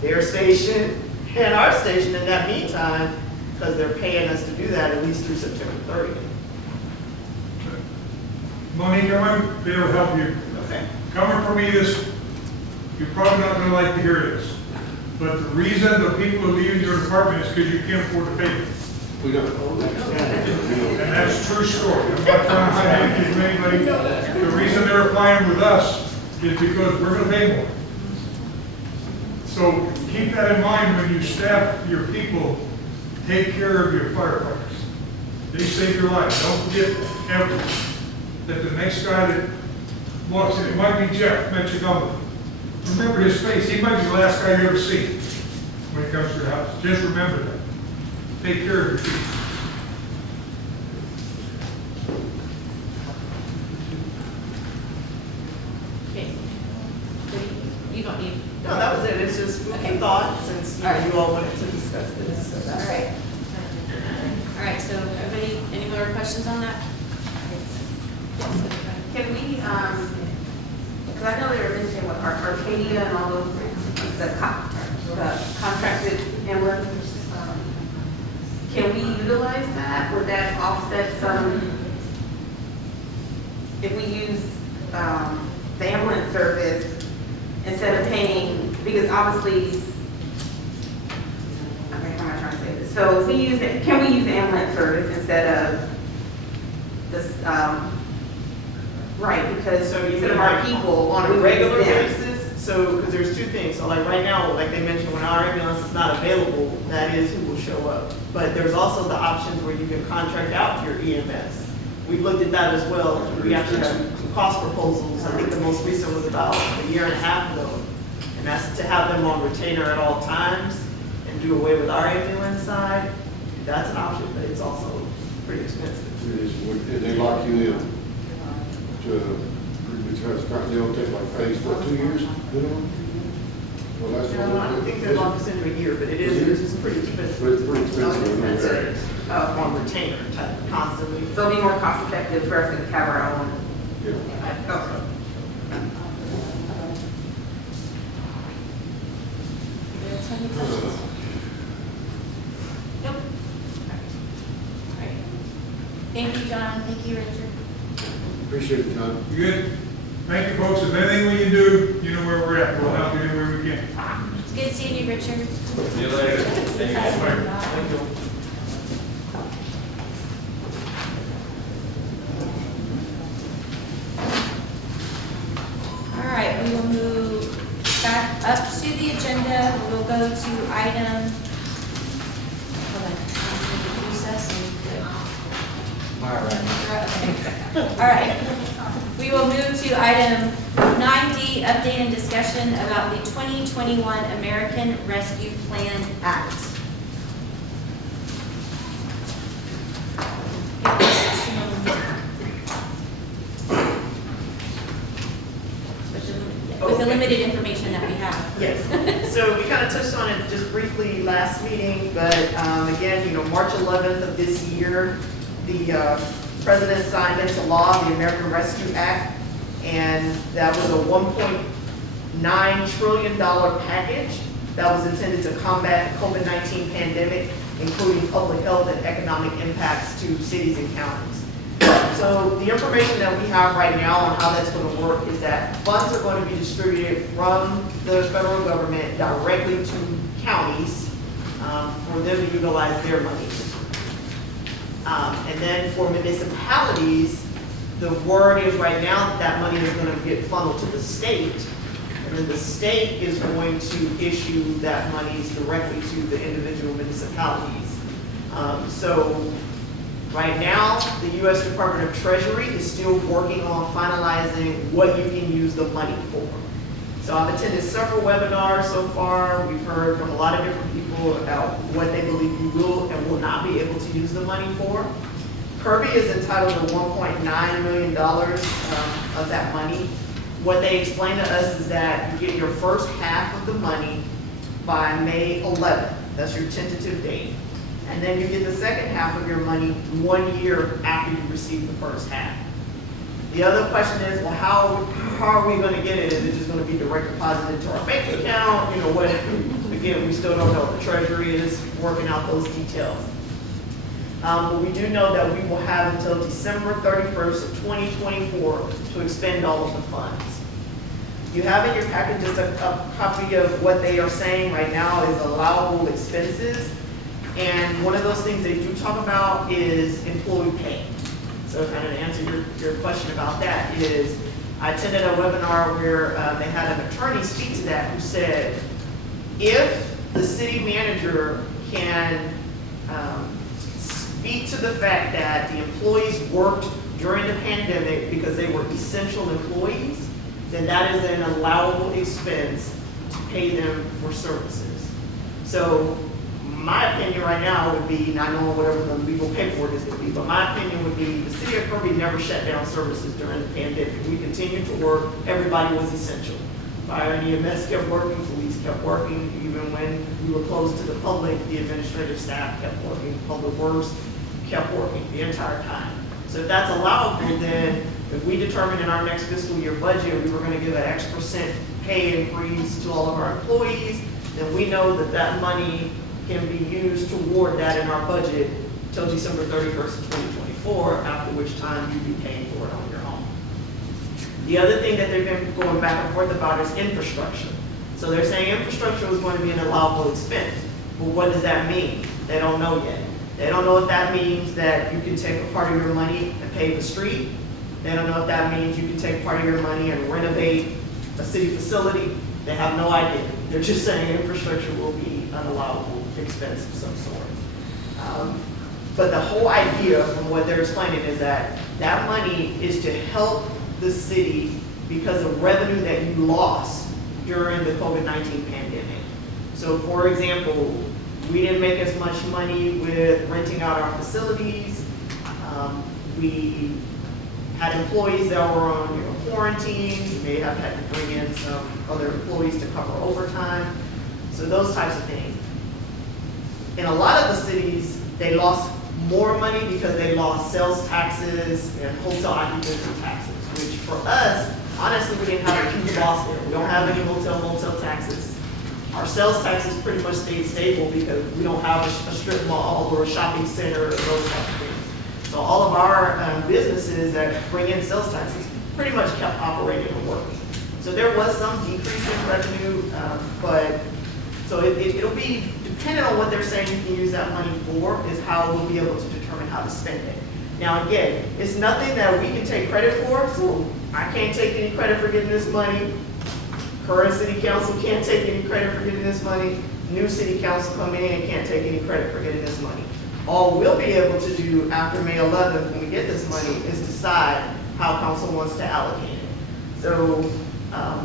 their station and our station in that meantime, because they're paying us to do that at least through September 30th. Monique, I might be able to help you. Okay. Coming from me, this, you're probably not going to like to hear this, but the reason the people are leaving your department is because you can't afford to pay them. We don't. And that's a true story. I'm not trying to hide anything from anybody. The reason they're applying with us is because we're going to pay more. So keep that in mind when you staff your people. Take care of your firefighters. They save your life. Don't forget ever that the next guy that walks in, it might be Jeff Metchigumba. Remember his face. He might be the last guy you ever see when it comes to your house. Just remember that. Take care of your people. Okay. You don't need. No, that was it. It's just food for thought since you, All right. you all wanted to discuss this. So All that's right. All right, so everybody, any more questions on that? Can we, because I know they were mentioning with Arcadia and all those, the contracted ambulance. Can we utilize that? Would that offset some, if we use the ambulance service instead of paying, because obviously, okay, how am I trying to say this? So if we use it, can we use the ambulance service instead of this, right, because So you instead of mean our like people. on we a would regular use them. basis? So, because there's two things. So like right now, like they mentioned, when our ambulance is not available, that is who will show up. But there's also the options where you can contract out your EMS. We looked at that as well. We actually have some cost proposals. I think the most recent was about a year and a half ago. And that's to have them on retainer at all times and do away with our ambulance side. That's an option, but it's also pretty expensive. It is, and they lock you in to pretty much, they'll take like phase, what, 2 years? You know? Well, that's what. I don't think they're locked us into a year, but it is, it's just pretty expensive. But it's pretty expensive in those areas. On retainer type, constantly. So it'll be more cost effective for us to have our own. Yeah. Okay. Any questions? Nope. All right. Thank you, John. Thank you, Richard. Appreciate it, John. You good? Thank you, folks. If anything we can do, you know where we're at. We'll help you anywhere we can. It's good seeing you, Richard. See you later. Thank you. Thank you. All right, we will move back up to the agenda. We'll go to item, hold on, recess and All right. okay. All right. We will move to item 9D, update and discussion about the 2021 American Rescue Plan Act. With the limited information that we have. Yes, so we kind of touched on it just briefly last meeting, but again, you know, March 11th of this year, the President signed into law the American Rescue Act, and that was a $1.9 trillion package that was intended to combat the COVID-19 pandemic, including public health and economic impacts to cities and counties. So the information that we have right now on how that's going to work is that funds are going to be distributed from the federal government directly to counties for them to utilize their money. And then for municipalities, the word is right now that money is going to get funneled to the state, and then the state is going to issue that money directly to the individual municipalities. So right now, the U.S. Department of Treasury is still working on finalizing what you can use the money for. So I've attended several webinars so far. We've heard from a lot of different people about what they believe you will and will not be able to use the money for. Kirby is entitled to $1.9 million of that money. What they explained to us is that you get your first half of the money by May 11th. That's your tentative date. And then you get the second half of your money 1 year after you receive the first half. The other question is, well, how are we going to get it? Is it just going to be direct deposited into our bank account? You know, what? We again, we still don't know. The Treasury is working out those details. But we do know that we will have until December 31st of 2024 to expend all of the funds. You have in your packet just a copy of what they are saying right now is allowable expenses. And one of those things they do talk about is employee pay. So kind of to answer your question about that is, I attended a webinar where they had an attorney speak to that who said, if the city manager can speak to the fact that the employees worked during the pandemic because they were essential employees, then that is an allowable expense to pay them for services. So my opinion right now would be, not knowing whatever the legal paperwork is going to be, but my opinion would be the city of Kirby never shut down services during the pandemic. We continued to work. Everybody was essential. Fire and EMS kept working, police kept working. Even when we were closed to the public, the administrative staff kept working, public works kept working the entire time. So if that's allowable, then if we determine in our next fiscal year budget, we were going to give an X% pay increase to all of our employees, then we know that that money can be used toward that in our budget till December 31st of 2024, after which time you'd be paying for it on your own. The other thing that they've been going back and forth about is infrastructure. So they're saying infrastructure is going to be an allowable expense. But what does that mean? They don't know yet. They don't know if that means that you can take a part of your money and pave a street. They don't know if that means you can take part of your money and renovate a city facility. They have no idea. They're just saying infrastructure will be an allowable expense of some sort. But the whole idea from what they're explaining is that that money is to help the city because of revenue that you lost during the COVID-19 pandemic. So for example, we didn't make as much money with renting out our facilities. We had employees that were on quarantine. We may have had to bring in some other employees to cover overtime. So those types of things. In a lot of the cities, they lost more money because they lost sales taxes and hotel occupancy taxes, which for us, honestly, we didn't have a huge loss there. We don't have any motel taxes. Our sales taxes pretty much stayed stable because we don't have a strip mall or a shopping center or those types of things. So all of our businesses that bring in sales taxes pretty much kept operating and working. So there was some decrease in revenue, but so it'll be dependent on what they're saying you can use that money for is how we'll be able to determine how to spend it. Now again, it's nothing that we can take credit for, so I can't take any credit for getting this money. Current city council can't take any credit for getting this money. New city council come in and can't take any credit for getting this money. All we'll be able to do after May 11th when we get this money is decide how council wants to allocate it. So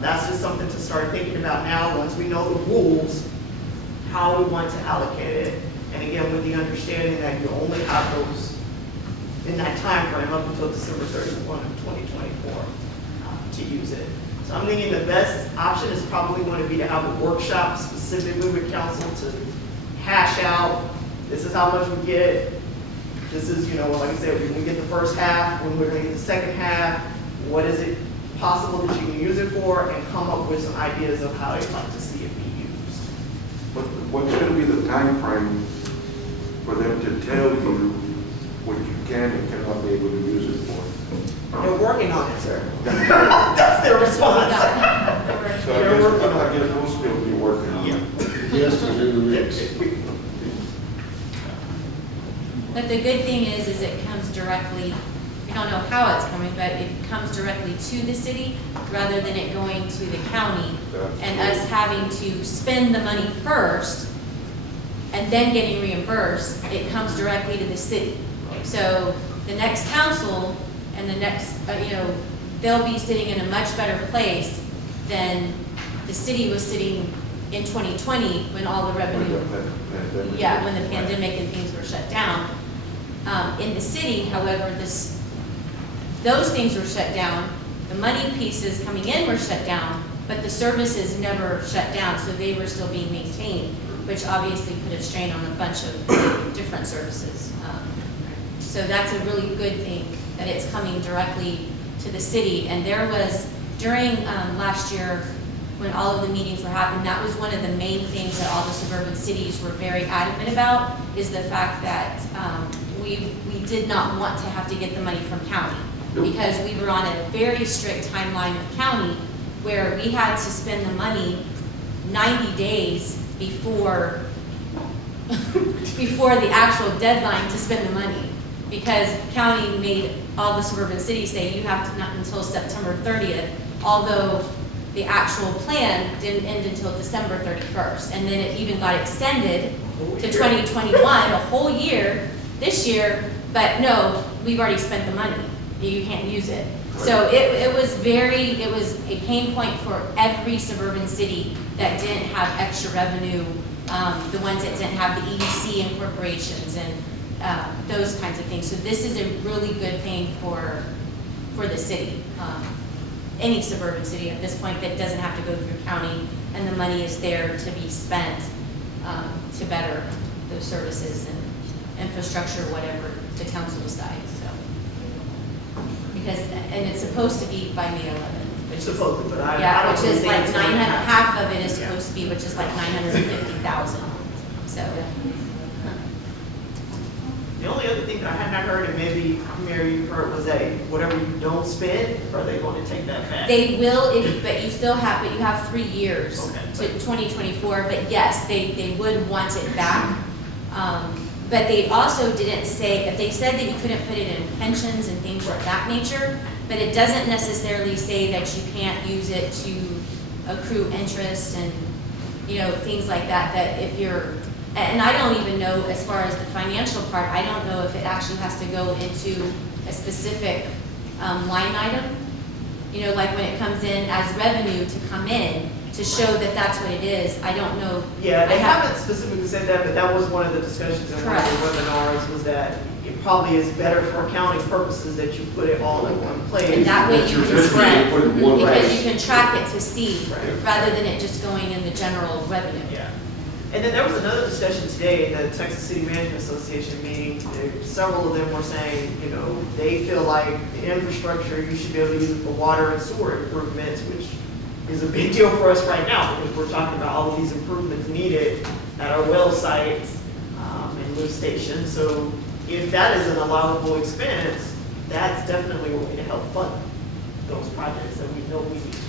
that's just something to start thinking about now once we know the rules, how we want to allocate it. And again, with the understanding that you only have those in that time frame up until December 31 of 2024 to use it. So I'm thinking the best option is probably going to be to have a workshop specifically with council to hash out, this is how much we get. This is, like I said, when we get the first half, when we're going to get the second half, what is it possible that you can use it for, and come up with some ideas of how you'd like to see it be used. But what's going to be the time frame for them to tell you what you can and cannot be able to use it for? They're working on it, sir. That's their response. So I guess we'll still be working on it. Yes, to do the mix. But the good thing is it comes directly, we don't know how it's coming, but it comes directly to the city rather than it going to the county and us having to spend the money first and then getting reimbursed. It comes directly to the city. So the next council and the next, they'll be sitting in a much better place than the city was sitting in 2020 when all the revenue, when the pandemic and things were shut down. In the city, however, those things were shut down. The money pieces coming in were shut down, but the services never shut down, so they were still being maintained, which obviously put a strain on a bunch of different services. So that's a really good thing that it's coming directly to the city. And there was, during last year, when all of the meetings were happening, that was one of the main things that all the suburban cities were very adamant about, is the fact that we did not want to have to get the money from county. Because we were on a very strict timeline of county, where we had to spend the money 90 days before, before the actual deadline to spend the money. Because county made all the suburban cities say you have to not until September 30th, although the actual plan didn't end until December 31st. And then it even got extended to 2021, a whole year, this year, but no, we've already spent the money. You can't use it. So it was a pain point for every suburban city that didn't have extra revenue, the ones that didn't have the EDC incorporations and those kinds of things. So this is a really good thing for the city. Any suburban city at this point that doesn't have to go through county, and the money is there to be spent to better those services and infrastructure, whatever the council decides, so. Because, and it's supposed to be by May 11th. It's supposed to, but I Yeah, don't which really is think like it's going to 900, happen. half of it is Yeah. supposed to be, which is like 950,000, so. The only other thing that I had not heard, and maybe Mary you heard, was that whatever you don't spend, are they going to take that back? They will, but you still have, but you have 3 years Okay. to 2024, but yes, they would want it back. But they also didn't say, if they said that you couldn't put it in pensions and things of that nature, but it doesn't necessarily say that you can't use it to accrue interest and, you know, things like that, that if you're, and I don't even know, as far as the financial part, I don't know if it actually has to go into a specific line item. You know, like when it comes in as revenue to come in, to show that that's what it is, I don't know. Yeah, they I have- haven't specifically said that, but that was one of the discussions in one of the Correct. webinars, was that it probably is better for accounting purposes that you put it all in one place. And that way That's you your can business, track, you put it in one because place. you can track it to see, Right. rather than it just going in the general revenue. Yeah. And then there was another discussion today, the Texas City Management Association meeting. Several of them were saying, you know, they feel like the infrastructure, you should be able to use it for water and sewer improvements, which is a big deal for us right now, because we're talking about all of these improvements needed at our well sites and lift stations. So if that is an allowable expense, that's definitely a way to help fund those projects that we know we need to